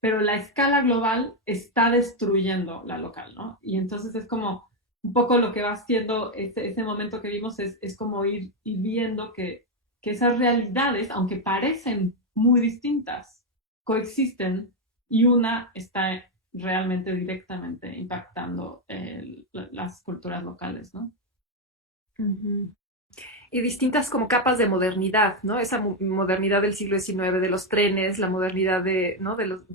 Pero la escala global está destruyendo la local, ¿no? Y entonces es como un poco lo que va haciendo ese momento que vimos, es como ir viendo que esas realidades, aunque parecen muy distintas, coexisten, y una está realmente directamente impactando las culturas locales, ¿no? Uh-huh. Y distintas como capas de modernidad, ¿no? Esa modernidad del siglo XIX, de los trenes, la modernidad ¿no? de los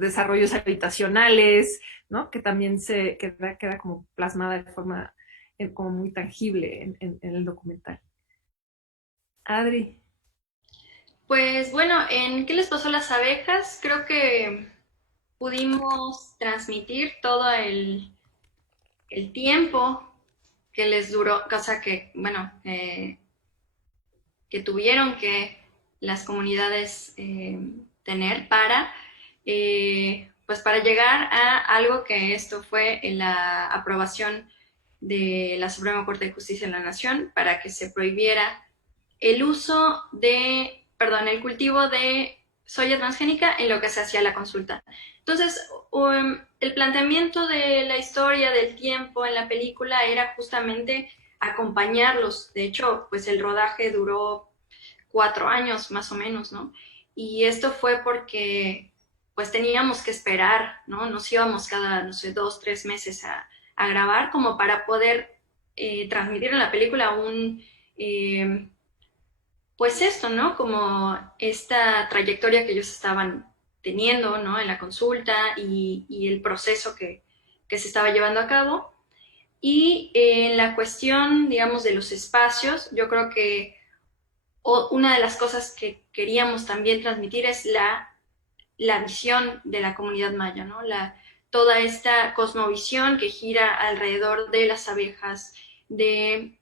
desarrollos habitacionales, ¿no? Que también queda como plasmada de forma como muy tangible en el documental. Adri. Pues bueno, en ¿Qué les pasó a las abejas? Creo que pudimos transmitir todo el tiempo que les duró, cosa que, bueno, que tuvieron que las comunidades tener para, pues para llegar a algo que esto fue en la aprobación de la Suprema Corte de Justicia de la Nación para que se prohibiera el uso de, perdón, el cultivo de soya transgénica en lo que se hacía la consulta. Entonces, el planteamiento de la historia, del tiempo en la película era justamente acompañarlos. De hecho, pues el rodaje duró 4 años más o menos, ¿no? Y esto fue porque pues teníamos que esperar, ¿no? Nos íbamos cada, no sé, 2, 3 meses a grabar como para poder transmitir en la película un, pues esto, ¿no? Como esta trayectoria que ellos estaban teniendo, ¿no? En la consulta y el proceso que se estaba llevando a cabo. Y en la cuestión, digamos, de los espacios, yo creo que una de las cosas que queríamos también transmitir es la visión de la comunidad maya, ¿no? Toda esta cosmovisión que gira alrededor de las abejas, del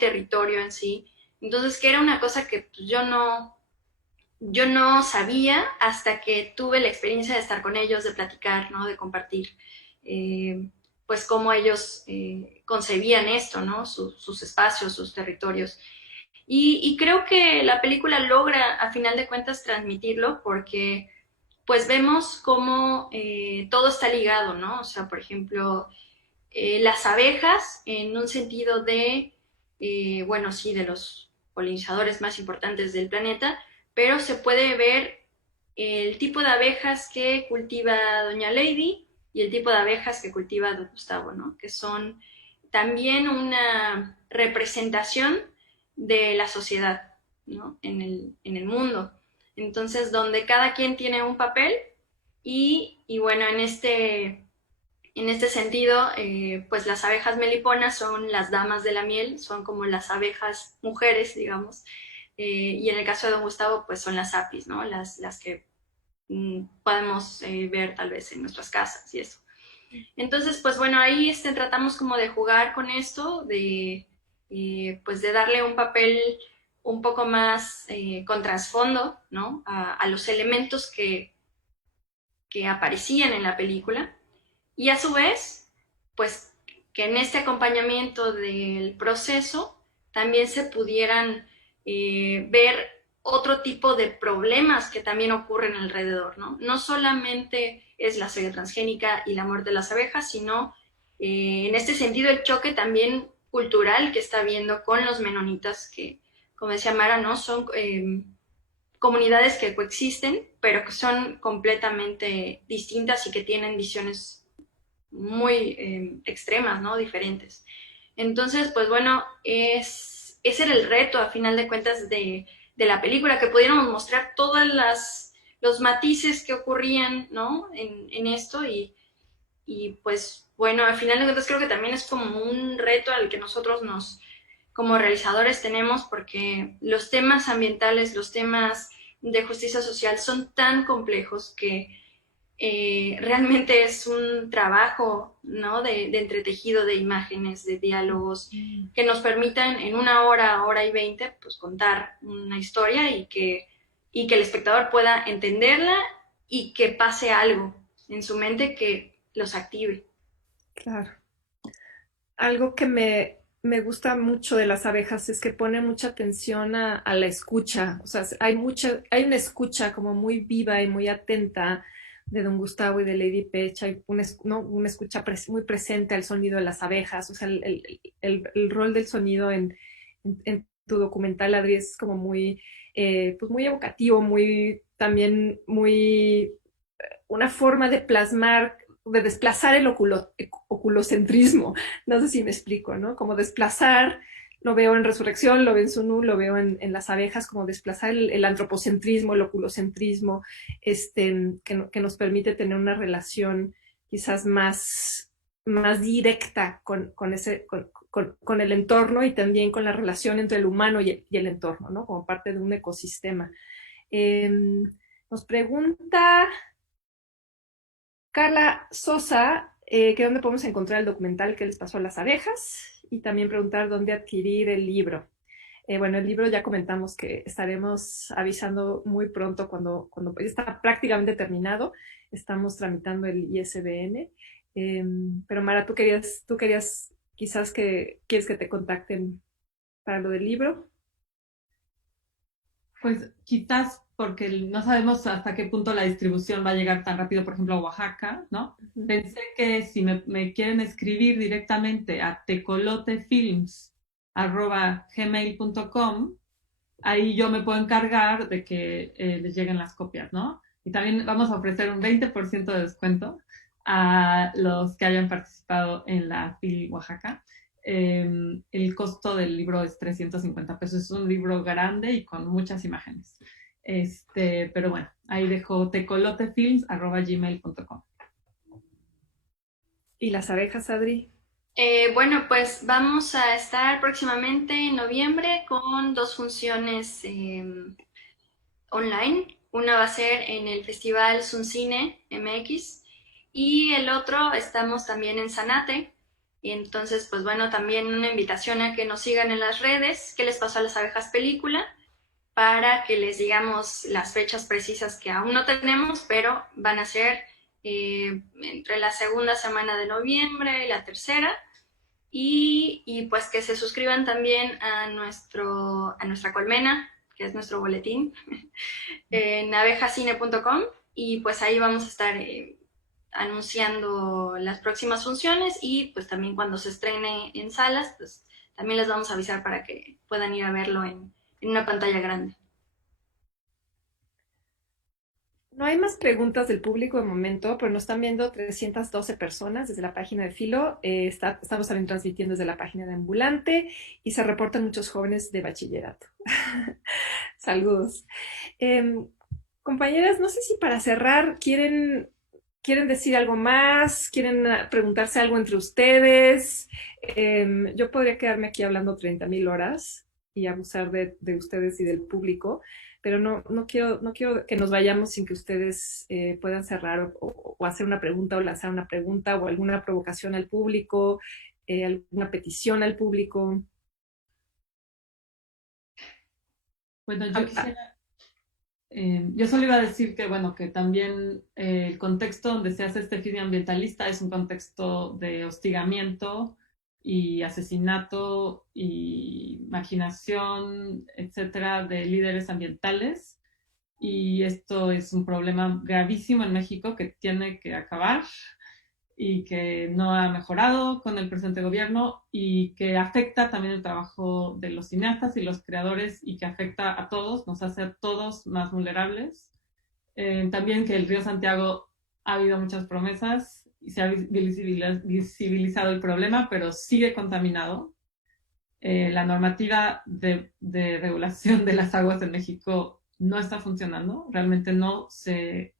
territorio en sí. Entonces, que era una cosa que pues, yo no sabía hasta que tuve la experiencia de estar con ellos, de platicar, ¿no? De compartir, pues cómo ellos concebían esto, ¿no? Sus espacios, sus territorios. Y creo que la película logra, a final de cuentas, transmitirlo porque pues vemos cómo todo está ligado, ¿no? O sea, por ejemplo, las abejas en un sentido de, bueno, sí, de los polinizadores más importantes del planeta, pero se puede ver el tipo de abejas que cultiva Doña Lady y el tipo de abejas que cultiva Don Gustavo, ¿no? Que son también una representación de la sociedad, ¿no? En el mundo. Entonces, donde cada quien tiene un papel y bueno, en este sentido, pues las abejas meliponas son las damas de la miel, son como las abejas mujeres, digamos, y en el caso de Don Gustavo, pues son las apis, ¿no? Las que podemos ver tal vez en nuestras casas y eso. Entonces, pues bueno, ahí tratamos como de jugar con esto, pues de darle un papel un poco más con trasfondo, ¿no? A los elementos que aparecían en la película y a su vez, pues que en este acompañamiento del proceso también se pudieran ver otro tipo de problemas que también ocurren alrededor, ¿no? No solamente es la soya transgénica y la muerte de las abejas, sino en este sentido el choque también cultural que está habiendo con los menonitas, que, como decía Mara, ¿no? Son comunidades que coexisten, pero que son completamente distintas y que tienen visiones muy extremas, ¿no? Diferentes. Entonces, pues bueno, ese era el reto, a final de cuentas, de la película, que pudiéramos mostrar todos los matices que ocurrían, ¿no? En esto y pues bueno, al final de cuentas creo que también es como un reto al que nosotros como realizadores tenemos, porque los temas ambientales, los temas de justicia social son tan complejos que realmente es un trabajo, ¿no? de entretejido de imágenes, de diálogos, que nos permitan en 1 hora, hora y 20, pues contar una historia y que el espectador pueda entenderla y que pase algo en su mente que los active. Claro. Algo que me gusta mucho de las abejas es que pone mucha atención a la escucha. O sea, hay una escucha como muy viva y muy atenta de Don Gustavo y de Lady Peach. Hay una escucha muy presente al sonido de las abejas. O sea, el rol del sonido en tu documental, Adri, es como muy, pues muy evocativo, también muy una forma de plasmar, de desplazar el oculocentrismo. No sé si me explico, ¿no? Como desplazar, lo veo en Resurrección, lo veo en Sunú, lo veo en las abejas, como desplazar el antropocentrismo, el oculocentrismo, que nos permite tener una relación quizás más directa con el entorno y también con la relación entre el humano y el entorno, ¿no? Como parte de un ecosistema. Nos pregunta Carla Sosa, que dónde podemos encontrar el documental que les pasó a las abejas. y también preguntar dónde adquirir el libro. Bueno, el libro ya comentamos que estaremos avisando muy pronto cuando ya está prácticamente terminado. Estamos tramitando el ISBN. Pero Mara, tú querías quizás quieres que te contacten para lo del libro. Pues quizás porque no sabemos hasta qué punto la distribución va a llegar tan rápido, por ejemplo, a Oaxaca, ¿no? Pensé que si me quieren escribir directamente a tecolotefilms@gmail.com, ahí yo me puedo encargar de que les lleguen las copias, ¿no? Y también vamos a ofrecer un 20% de descuento a los que hayan participado en la FIL Oaxaca. El costo del libro es 350 pesos. Es un libro grande y con muchas imágenes. Pero bueno, ahí dejo tecolotefilms@gmail.com. ¿Y las abejas, Adri? Bueno, pues vamos a estar próximamente en noviembre con 2 funciones online. Una va a ser en el Festival Suncine MX y el otro estamos también en Zanate. Y entonces, pues bueno, también una invitación a que nos sigan en las redes, ¿Qué les pasó a las abejas película? Para que les digamos las fechas precisas que aún no tenemos, pero van a ser entre la segunda semana de noviembre y la tercera. Y pues que se suscriban también a nuestra colmena, que es nuestro boletín, en abejacine.com, y pues ahí vamos a estar anunciando las próximas funciones y pues también cuando se estrene en salas, pues también les vamos a avisar para que puedan ir a verlo en una pantalla grande. No hay más preguntas del público de momento, pero nos están viendo 312 personas desde la página de Filo. Estamos también transmitiendo desde la página de Ambulante y se reportan muchos jóvenes de bachillerato. Saludos. Compañeras, no sé si para cerrar quieren decir algo más, quieren preguntarse algo entre ustedes. Yo podría quedarme aquí hablando 30,000 horas y abusar de ustedes y del público, pero no quiero que nos vayamos sin que ustedes puedan cerrar o hacer una pregunta o lanzar una pregunta o alguna provocación al público, alguna petición al público. Bueno, yo quisiera... yo solo iba a decir que, bueno, que también el contexto donde se hace este film ambientalista es un contexto de hostigamiento y asesinato y marginación, etcétera, de líderes ambientales. Y esto es un problema gravísimo en México que tiene que acabar y que no ha mejorado con el presente gobierno y que afecta también el trabajo de los cineastas y los creadores y que afecta a todos, nos hace a todos más vulnerables. También que el río Santiago ha habido muchas promesas y se ha visibilizado el problema, pero sigue contaminado. La normativa de regulación de las aguas en México no está funcionando, realmente no se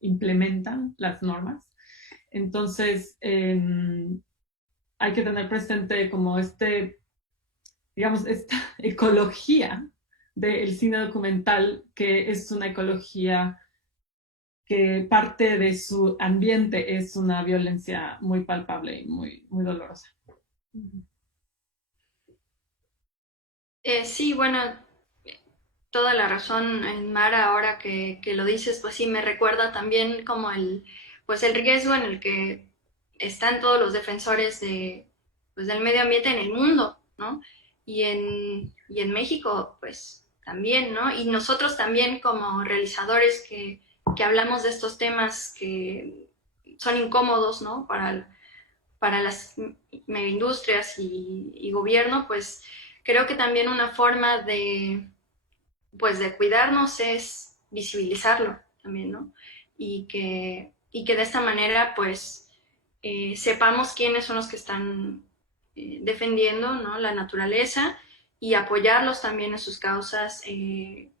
implementan las normas. Entonces, hay que tener presente como digamos, esta ecología del cine documental, que es una ecología que parte de su ambiente es una violencia muy palpable y muy, muy dolorosa. Sí, bueno, toda la razón, Mara, ahora que lo dices, pues sí, me recuerda también como el riesgo en el que están todos los defensores del medio ambiente en el mundo, ¿no? Y en México, pues también, ¿no? Y nosotros también como realizadores que hablamos de estos temas que son incómodos, ¿no? Para las megaindustrias y gobierno, pues creo que también una forma de cuidarnos es visibilizarlo también, ¿no? Y que de esta manera, pues, sepamos quiénes son los que están defendiendo, ¿no?, la naturaleza y apoyarlos también en sus causas, si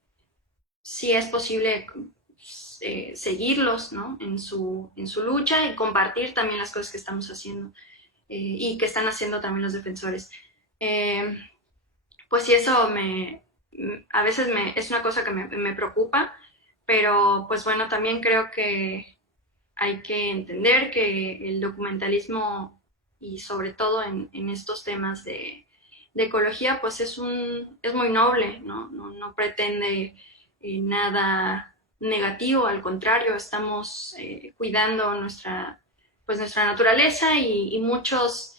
es posible seguirlos, ¿no?, en su lucha y compartir también las cosas que estamos haciendo y que están haciendo también los defensores. Pues sí, eso a veces es una cosa que me preocupa, pero pues bueno, también creo que hay que entender que el documentalismo y sobre todo en estos temas de ecología, pues es muy noble, ¿no? No pretende nada negativo, al contrario, estamos cuidando nuestra naturaleza y muchos,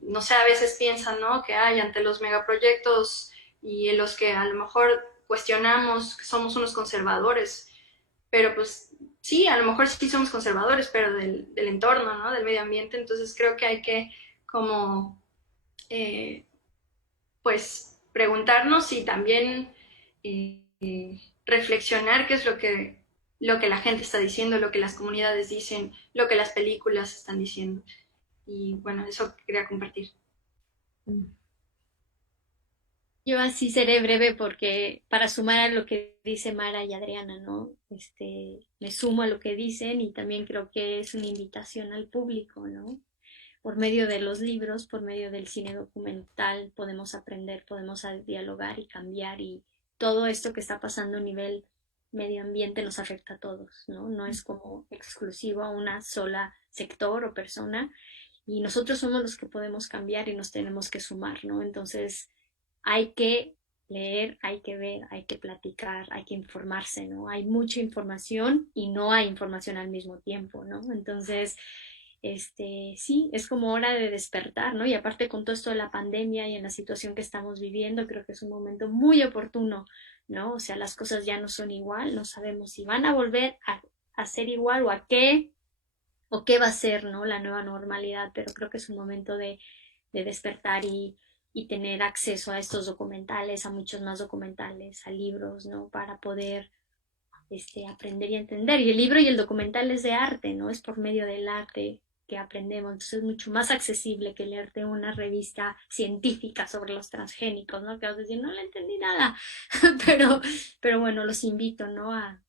no sé, a veces piensan, ¿no? Que hay ante los megaproyectos y en los que a lo mejor cuestionamos que somos unos conservadores, pero pues sí, a lo mejor sí somos conservadores, pero del entorno, ¿no? Del medio ambiente. Entonces creo que hay que como pues preguntarnos y también reflexionar qué es lo que la gente está diciendo, lo que las comunidades dicen, lo que las películas están diciendo. Y bueno, eso quería compartir. Yo así seré breve porque para sumar a lo que dice Mara y Adriana, ¿no? Me sumo a lo que dicen y también creo que es una invitación al público, ¿no? Por medio de los libros, por medio del cine documental, podemos aprender, podemos dialogar y cambiar, y todo esto que está pasando a nivel medio ambiente nos afecta a todos, ¿no? No es como exclusivo a una sola sector o persona, y nosotros somos los que podemos cambiar y nos tenemos que sumar, ¿no? Entonces hay que leer, hay que ver, hay que platicar, hay que informarse, ¿no? Hay mucha información y no hay información al mismo tiempo, ¿no? Entonces, sí, es como hora de despertar, ¿no? Y aparte con todo esto de la pandemia y en la situación que estamos viviendo, creo que es un momento muy oportuno, ¿no? O sea, las cosas ya no son igual, no sabemos si van a volver a ser igual o qué va a ser, ¿no? La nueva normalidad, pero creo que es un momento de despertar y tener acceso a estos documentales, a muchos más documentales, a libros, ¿no? Para poder aprender y entender. Y el libro y el documental es de arte, ¿no? Es por medio del arte que aprendemos. Entonces es mucho más accesible que leerte una revista científica sobre los transgénicos, ¿no? Que vas a decir, no le entendí nada. pero bueno, los invito, ¿no? A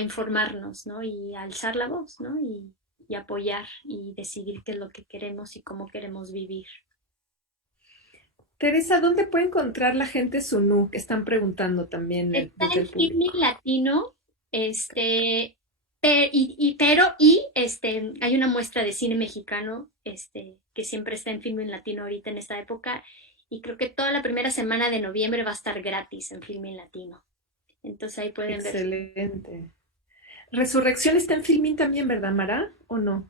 informarnos, ¿no? Y a alzar la voz, ¿no? Y apoyar y decidir qué es lo que queremos y cómo queremos vivir. Teresa, ¿dónde puede encontrar la gente Sunú? Que están preguntando también Está desde en el público. Filmin Latino, hay una muestra de cine mexicano, que siempre está en Filmin Latino ahorita en esta época, y creo que toda la primera semana de noviembre va a estar gratis en Filmin Latino. Entonces ahí pueden ver. Excelente. Resurrección está en Filmin también, ¿verdad, Mara? ¿O no?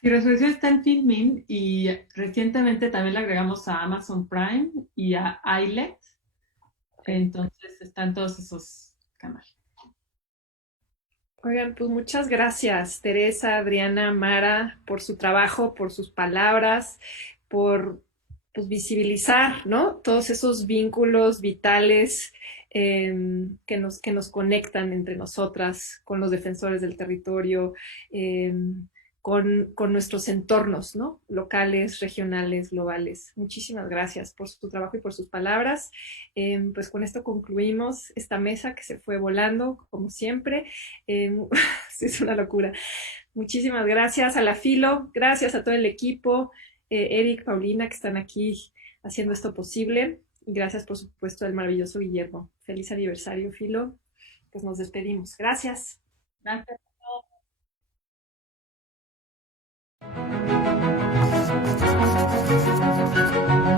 Sí, Resurrección está en Filmin y recientemente también le agregamos a Amazon Prime y a iLet. Entonces están todos esos canales. Oigan, pues muchas gracias, Teresa, Adriana, Mara, por su trabajo, por sus palabras, por pues, visibilizar, ¿no? Todos esos vínculos vitales que nos conectan entre nosotras, con los defensores del territorio, con nuestros entornos, ¿no? Locales, regionales, globales. Muchísimas gracias por su trabajo y por sus palabras. Pues con esto concluimos esta mesa que se fue volando, como siempre. Es una locura. Muchísimas gracias a la Filo, gracias a todo el equipo, Eric, Paulina, que están aquí haciendo esto posible. Y gracias, por supuesto, al maravilloso Guillermo. Feliz aniversario, Filo. Pues nos despedimos. Gracias. Gracias. Thank you.